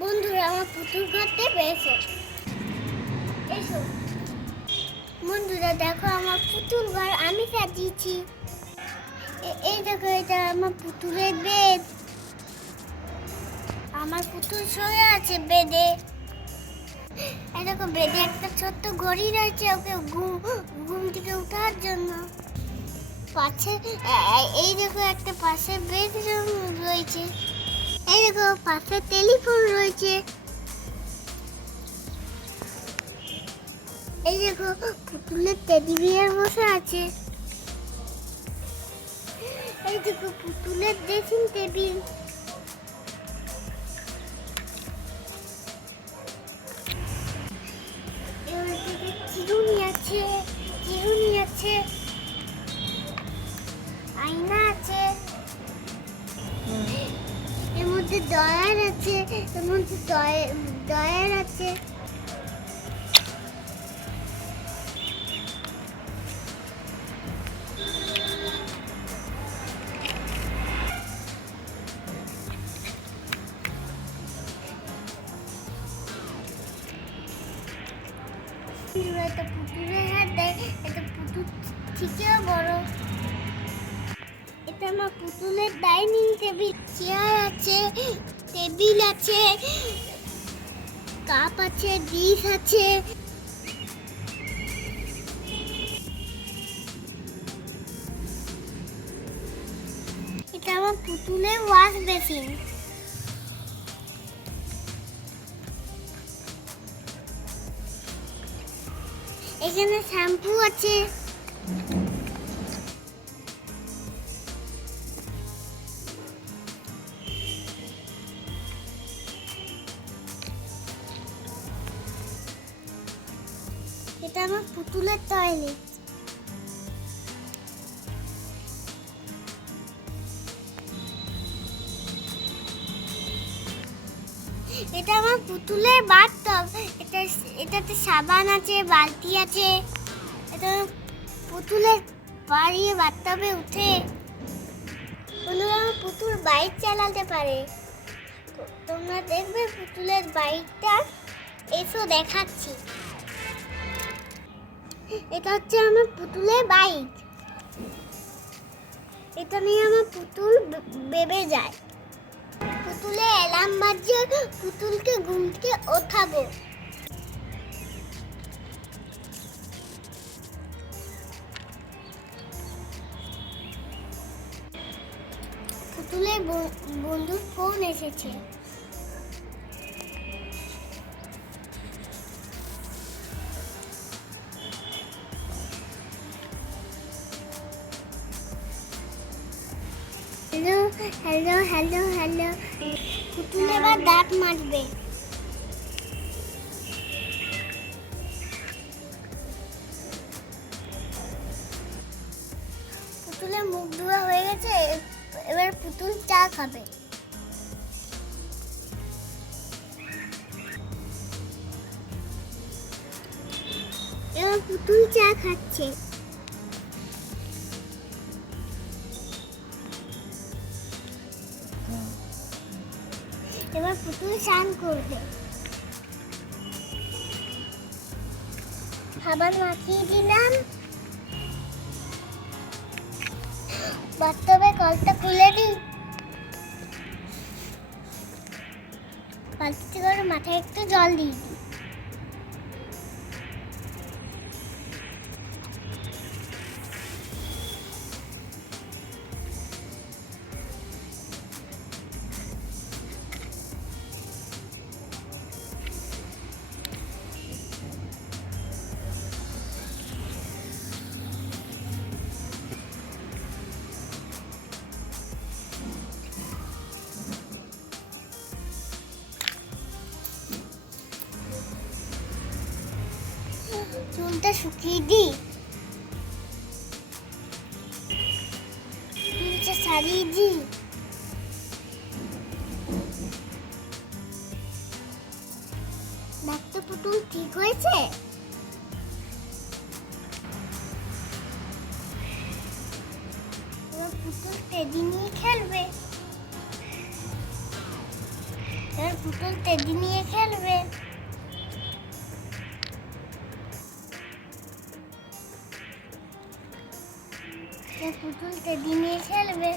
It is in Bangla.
বন্ধুরা আমার পুতুল ঘরতে এসো এসো বন্ধুরা দেখো আমার পুতুল ঘর আমি সাজিয়েছি। এই দেখো এটা আমার পুতুলের বেড। আমার পুতুল শুয়ে আছে বেডে। এই দেখো বেডে একটা ছোট্ট ঘড়ি রয়েছে ওকে ঘুম থেকে ওঠার জন্য। পাশে এই দেখো একটা পাশে বেড রয়েছে। এই দেখো পাশে টেলিফোন রয়েছে। এই দেখো পুতুলের টেডি বিয়ার বসে আছে। এই দেখো পুতুলের ড্রেসিং টেবিল। চিরুনি আছে আয়না আছে, এর মধ্যে ডয়ার আছে, ডয়ার আছে। এটা পুতুলের হাত দেয়, এটা পুতুল থেকেও বড়। এটা আমার পুতুলের ডাইনিং টেবিল। চেয়ার আছে, টেবিল আছে, কাপ আছে, ডিশ আছে। এটা আমার পুতুলের ওয়াশ বেসিন। এখানে শ্যাম্পু আছে। এটা আমার পুতুলের টয়লেট। এটা আমার পুতুলের বাথটব। এটাতে সাবান আছে, বালতি আছে। এটা পুতুলের বাড়িয়ে বাথটবে উঠে বন্ধুরা আমার পুতুল বাইক চালাতে পারে। তোমরা দেখবে পুতুলের বাইকটা, এসো দেখাচ্ছি। এটা হচ্ছে আমার পুতুলের বাইক। এটা নিয়ে আমার পুতুল বেবে যায়। পুতুলে অ্যালার্ম বাজছে, পুতুলকে ঘুম থেকে ওঠাবো। পুতুলের বন্ধুর ফোন এসেছে। Hello hello hello hello. পুতুল এবার দাঁত মাজবে। পুতুলের মুখ ধোয়া হয়ে গেছে, এবার পুতুল চা খাবে। এবার পুতুল চা খাচ্ছে। এবার পুতুল স্নান করবে। খাবার মাখিয়ে দিলাম। বাথটবে কলটা খুলে দিই। বালতিতে করে মাথায় একটু জল দিয়ে দিই। চুলটা শুকিয়ে দিই। চুলটা সারিয়ে দিই। দেখতে পুতুল ঠিক হয়েছে। পুতুল টেডি নিয়ে খেলবে। পুতুল টেডি নিয়ে খেলবে। পুতুল টেডি নিয়ে খেলবে।